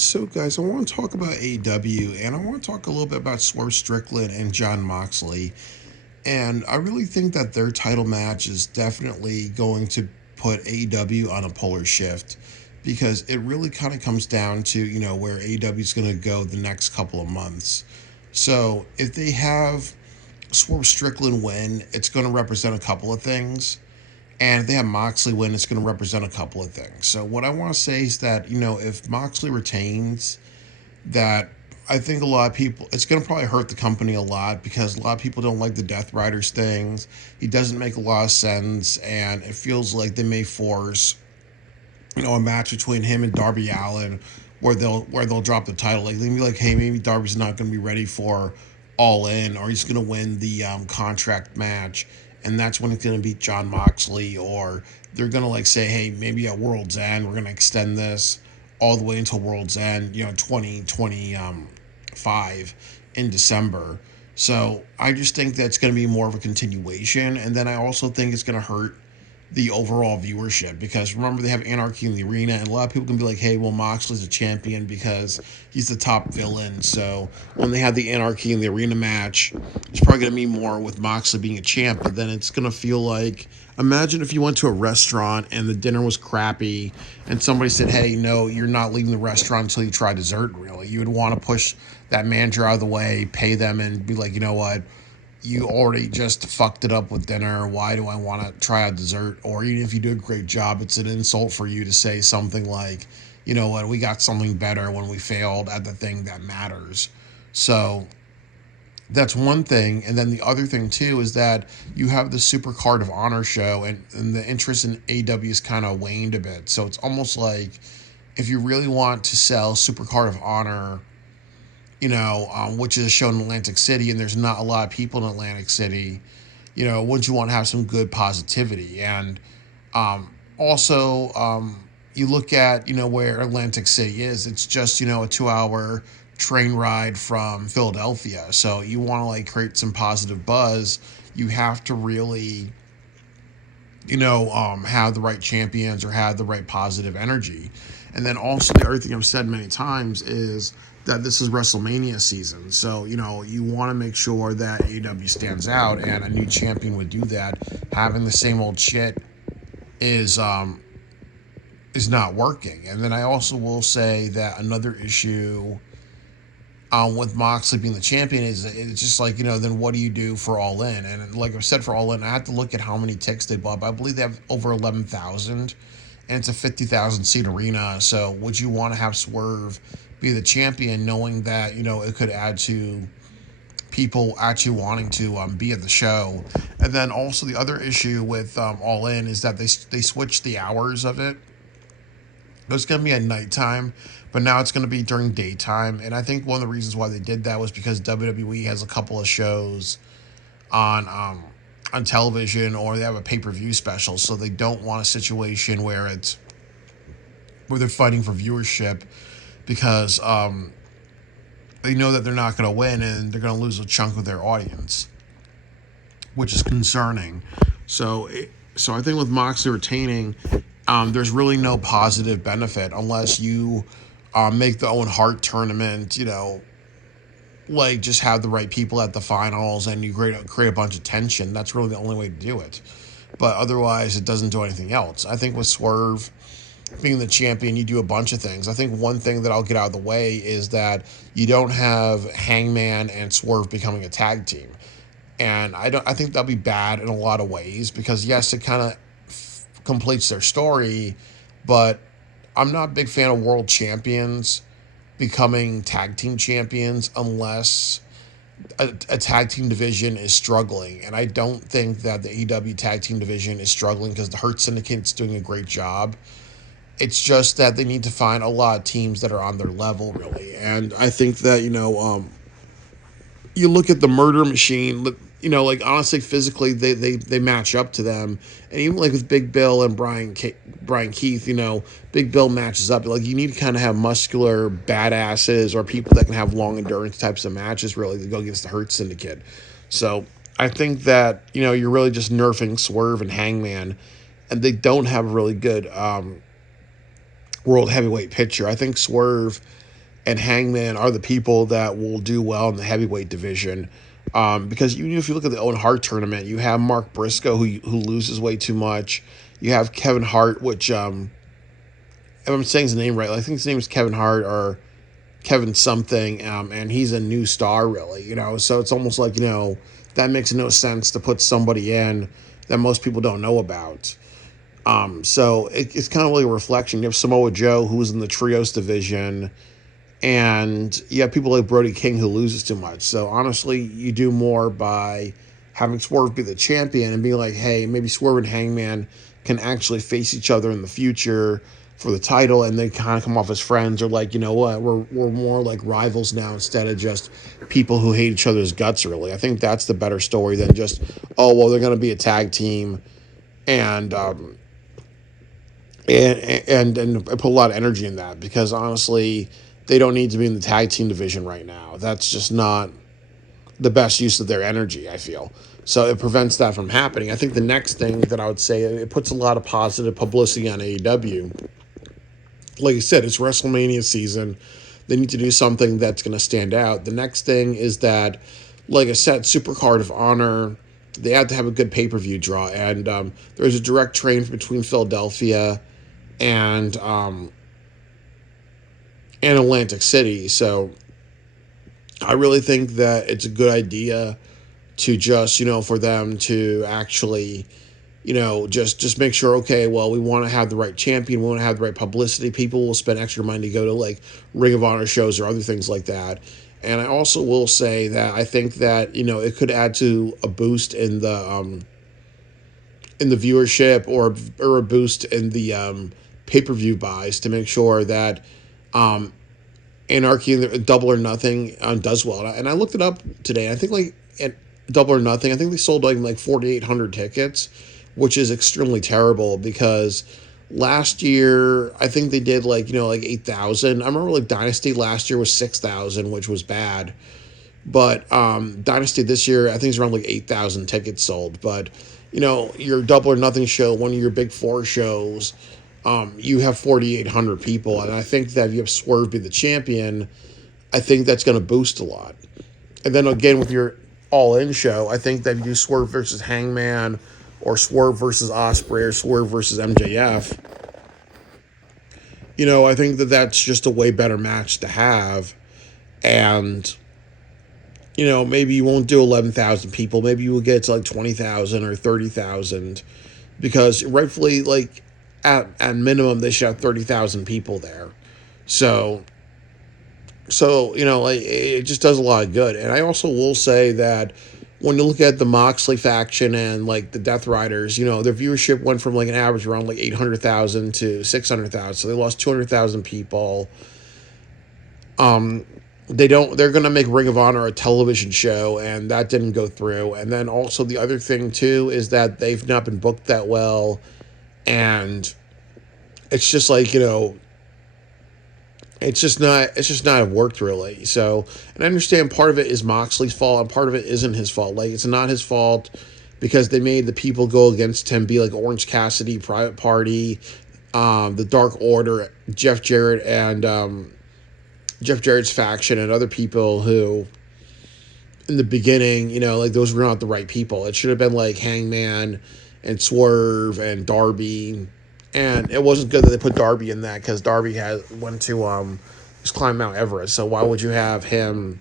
So, guys, I want to talk about AEW and I want to talk a little bit about Swerve Strickland and John Moxley. And I really think that their title match is definitely going to put AEW on a polar shift because it really kind of comes down to, where AEW is going to go the next couple of months. So, if they have Swerve Strickland win, it's going to represent a couple of things. And if they have Moxley win, it's going to represent a couple of things. So, what I want to say is that, if Moxley retains, that I think a lot of people, it's going to probably hurt the company a lot because a lot of people don't like the Death Riders things. He doesn't make a lot of sense, and it feels like they may force, a match between him and Darby Allin where they'll drop the title. Like they'll be like, hey, maybe Darby's not going to be ready for All In, or he's going to win the contract match, and that's when he's going to beat John Moxley, or they're going to like say, hey, maybe at World's End we're going to extend this all the way until World's End, 2025 in December. So I just think that's going to be more of a continuation, and then I also think it's going to hurt the overall viewership because remember they have Anarchy in the Arena, and a lot of people can be like, hey, well, Moxley's a champion because he's the top villain. So when they have the Anarchy in the Arena match, it's probably going to mean more with Moxley being a champ, but then it's going to feel like, imagine if you went to a restaurant and the dinner was crappy and somebody said, hey, no, you're not leaving the restaurant until you try dessert. Really, you would want to push that manager out of the way, pay them, and be like, you know what, you already just fucked it up with dinner. Why do I want to try a dessert? Or even if you do a great job, it's an insult for you to say something like, you know what, we got something better when we failed at the thing that matters. So that's one thing. And then the other thing, too, is that you have the Super Card of Honor show, and the interest in AW is kind of waned a bit. So it's almost like if you really want to sell Super Card of Honor, which is a show in Atlantic City, and there's not a lot of people in Atlantic City, wouldn't you want to have some good positivity? And you look at, where Atlantic City is, it's just, a 2 hour train ride from Philadelphia. So you want to like create some positive buzz. You have to really, have the right champions or have the right positive energy. And then also the other thing I've said many times is that this is WrestleMania season. So, you want to make sure that AEW stands out, and a new champion would do that. Having the same old shit is not working. And then I also will say that another issue with Moxley being the champion is it's just like, then what do you do for All In? And like I said, for All In, I have to look at how many tickets they bought. But I believe they have over 11,000, and it's a 50,000 seat arena. So would you want to have Swerve be the champion, knowing that, it could add to people actually wanting to be at the show? And then also the other issue with All In is that they switched the hours of it. It was going to be at nighttime, but now it's going to be during daytime. And I think one of the reasons why they did that was because WWE has a couple of shows on television, or they have a pay-per-view special, so they don't want a situation where they're fighting for viewership because they know that they're not going to win and they're going to lose a chunk of their audience, which is concerning. So I think with Moxley retaining, there's really no positive benefit unless you make the Owen Hart tournament, like just have the right people at the finals and you create a bunch of tension. That's really the only way to do it. But otherwise, it doesn't do anything else. I think with Swerve being the champion, you do a bunch of things. I think one thing that I'll get out of the way is that you don't have Hangman and Swerve becoming a tag team. And I think that'll be bad in a lot of ways because, yes, it kind of completes their story, but I'm not a big fan of world champions becoming tag team champions unless a tag team division is struggling. And I don't think that the AEW tag team division is struggling because the Hurt Syndicate's doing a great job. It's just that they need to find a lot of teams that are on their level, really. And I think that, you look at the Murder Machine, like honestly, physically, they match up to them. And even like with Big Bill and Brian Keith, Big Bill matches up. Like you need to kind of have muscular badasses or people that can have long endurance types of matches, really, to go against the Hurt Syndicate. So I think that, you're really just nerfing Swerve and Hangman, and they don't have a really good world heavyweight picture. I think Swerve and Hangman are the people that will do well in the heavyweight division. Because even if you look at the Owen Hart tournament, you have Mark Briscoe who loses way too much. You have Kevin Hart, which if I'm saying his name right, I think his name is Kevin Hart or Kevin something, and he's a new star, really. So it's almost like that makes no sense to put somebody in that most people don't know about. So it's kind of like a reflection. You have Samoa Joe, who's in the trios division, and you have people like Brody King who loses too much. So honestly, you do more by having Swerve be the champion and being like, hey, maybe Swerve and Hangman can actually face each other in the future for the title, and they kind of come off as friends, or like, you know what, we're more like rivals now instead of just people who hate each other's guts, really. I think that's the better story than just, oh, well, they're going to be a tag team and and put a lot of energy in that, because honestly, they don't need to be in the tag team division right now. That's just not the best use of their energy, I feel. So it prevents that from happening. I think the next thing that I would say, it puts a lot of positive publicity on AEW. Like I said, it's WrestleMania season. They need to do something that's going to stand out. The next thing is that, like I said, Supercard of Honor, they have to have a good pay-per-view draw. And there's a direct train between Philadelphia and Atlantic City. So I really think that it's a good idea to just, for them to actually, just make sure, okay, well, we want to have the right champion, we want to have the right publicity. People will spend extra money to go to like Ring of Honor shows or other things like that. And I also will say that I think that, it could add to a boost in the viewership, or a boost in the pay-per-view buys, to make sure that Anarchy and Double or Nothing does well. And I looked it up today. I think like at Double or Nothing, I think they sold like 4,800 tickets, which is extremely terrible, because last year I think they did like 8,000. I remember like Dynasty last year was 6,000, which was bad. But Dynasty this year, I think it's around like 8,000 tickets sold. But your Double or Nothing show, one of your big four shows, you have 4,800 people, and I think that if you have Swerve be the champion, I think that's going to boost a lot. And then again, with your all-in show, I think that if you do Swerve versus Hangman, or Swerve versus Ospreay, or Swerve versus MJF, I think that that's just a way better match to have. And maybe you won't do 11,000 people, maybe you will get to like 20,000 or 30,000, because rightfully, like, at minimum, they should have 30,000 people there. So like, it just does a lot of good. And I also will say that when you look at the Moxley faction and like the Death Riders, their viewership went from like an average around like 800,000 to 600,000. So they lost 200,000 people. They're going to make Ring of Honor a television show, and that didn't go through. And then also the other thing too is that they've not been booked that well. And it's just like, it's just not worked really. So, and I understand part of it is Moxley's fault and part of it isn't his fault. Like, it's not his fault because they made the people go against him be like Orange Cassidy, Private Party, the Dark Order, Jeff Jarrett, and Jeff Jarrett's faction, and other people who, in the beginning, like, those were not the right people. It should have been like Hangman and Swerve and Darby. And it wasn't good that they put Darby in that, because Darby went to just climb Mount Everest. So why would you have him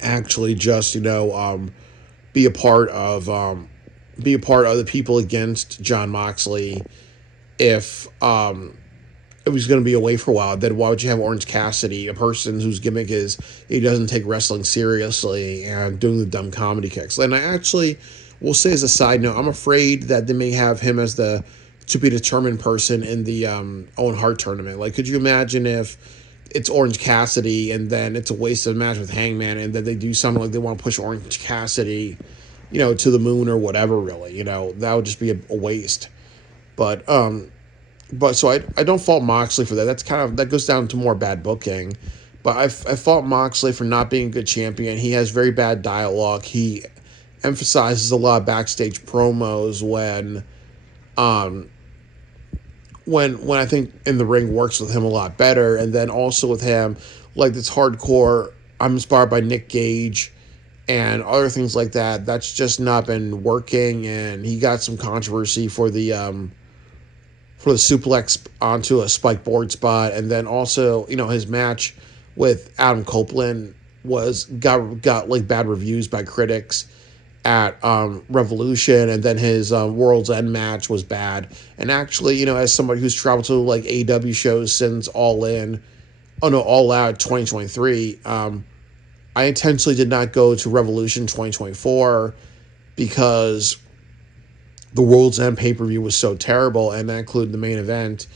actually just be a part of the people against John Moxley if it was going to be away for a while? Then why would you have Orange Cassidy, a person whose gimmick is he doesn't take wrestling seriously and doing the dumb comedy kicks? And I actually will say, as a side note, I'm afraid that they may have him as the to be determined person in the Owen Hart tournament. Like, could you imagine if it's Orange Cassidy and then it's a waste of a match with Hangman, and then they do something like they want to push Orange Cassidy, to the moon or whatever, really, that would just be a waste. But so I don't fault Moxley for that. That goes down to more bad booking. But I fault Moxley for not being a good champion. He has very bad dialogue. He emphasizes a lot of backstage promos when I think in the ring works with him a lot better, and then also with him like this hardcore. I'm inspired by Nick Gage and other things like that. That's just not been working, and he got some controversy for the suplex onto a spike board spot, and then also his match with Adam Copeland was got like bad reviews by critics at Revolution, and then his World's End match was bad. And actually, as somebody who's traveled to like AEW shows since All Out 2023, I intentionally did not go to Revolution 2024 because the World's End pay-per-view was so terrible, and that included the main event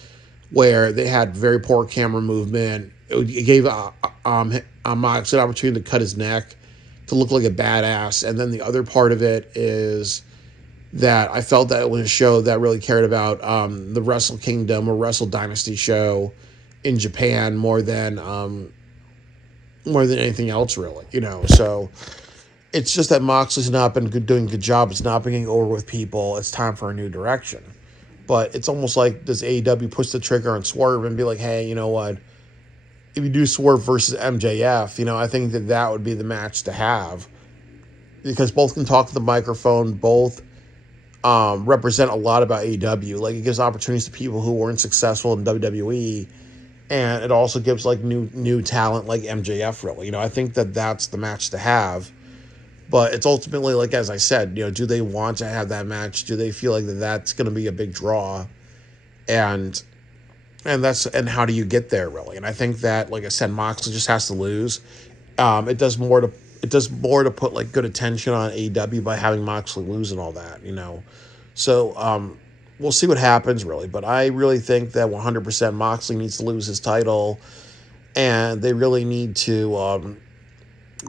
where they had very poor camera movement. It gave Moxley an opportunity to cut his neck to look like a badass. And then the other part of it is that I felt that it was a show that really cared about the Wrestle Kingdom or Wrestle Dynasty show in Japan more than anything else, really. So it's just that Moxley's not been doing a good job. It's not been getting over with people. It's time for a new direction. But it's almost like, does AEW push the trigger on Swerve and be like, hey, you know what? If you do Swerve versus MJF, I think that would be the match to have. Because both can talk to the microphone, both represent a lot about AEW. Like, it gives opportunities to people who weren't successful in WWE. And it also gives, like, new talent like MJF, really. I think that's the match to have. But it's ultimately, like, as I said, do they want to have that match? Do they feel like that's going to be a big draw? And how do you get there, really? And I think that, like I said, Moxley just has to lose. It does more to put like good attention on AEW by having Moxley lose and all that, So we'll see what happens, really. But I really think that 100% Moxley needs to lose his title, and they really need to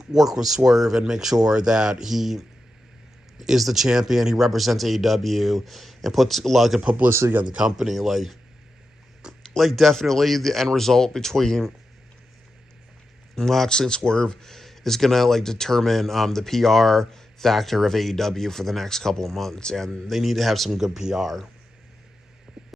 work with Swerve and make sure that he is the champion. He represents AEW and puts a lot of good publicity on the company. Like definitely the end result between Moxley and Swerve is gonna like determine the PR factor of AEW for the next couple of months, and they need to have some good PR.